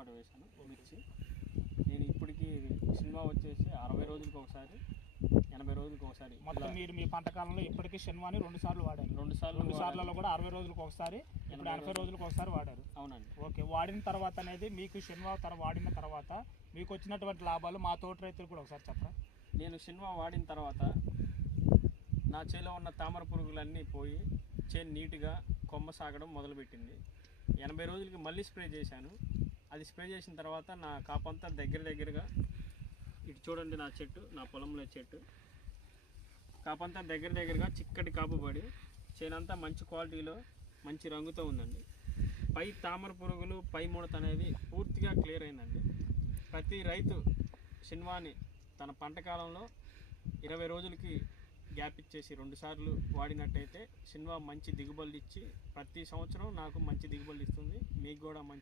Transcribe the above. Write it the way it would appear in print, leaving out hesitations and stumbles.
తోట వేశాను మిర్చి. నేను ఇప్పటికి సినిమా వచ్చేసి 60 రోజులకు ఒకసారి, 80 రోజులకు ఒకసారి. మొత్తం మీరు మీ పంట కాలంలో ఇప్పటికీ షెన్వాని 2 సార్లు వాడారు. 2 సార్లలో కూడా 60 రోజులకు ఒకసారి, ఇప్పుడు 80 రోజులకు ఒకసారి వాడారు. అవునండి. ఓకే, వాడిన తర్వాత అనేది మీకు షెన్వా వాడిన తర్వాత మీకు వచ్చినటువంటి లాభాలు మా తోట రైతులు కూడా ఒకసారి చెప్పరా? నేను షెన్వా వాడిన తర్వాత నా చేలో ఉన్న తామర పురుగులన్నీ పోయి చేను నీట్గా కొమ్మ సాగడం మొదలుపెట్టింది. 80 రోజులకి మళ్ళీ స్ప్రే చేశాను. అది స్ప్రే చేసిన తర్వాత నా కాపంతా దగ్గరగా, ఇటు చూడండి నా చెట్టు, నా పొలంలో చెట్టు కాపంతా దగ్గరగా చిక్కటి కాపు పడి చేనంతా మంచి క్వాలిటీలో మంచి రంగుతో ఉందండి. పై తామర పురుగులు, పై ముడత అనేది పూర్తిగా క్లియర్ అయిందండి. ప్రతి రైతు షెన్వాని తన పంట కాలంలో 20 రోజులకి గ్యాప్ ఇచ్చేసి 2 సార్లు వాడినట్టయితే షెన్వా మంచి దిగుబడులు ఇచ్చి ప్రతి సంవత్సరం నాకు మంచి దిగుబడులు ఇస్తుంది. మీకు కూడా మంచి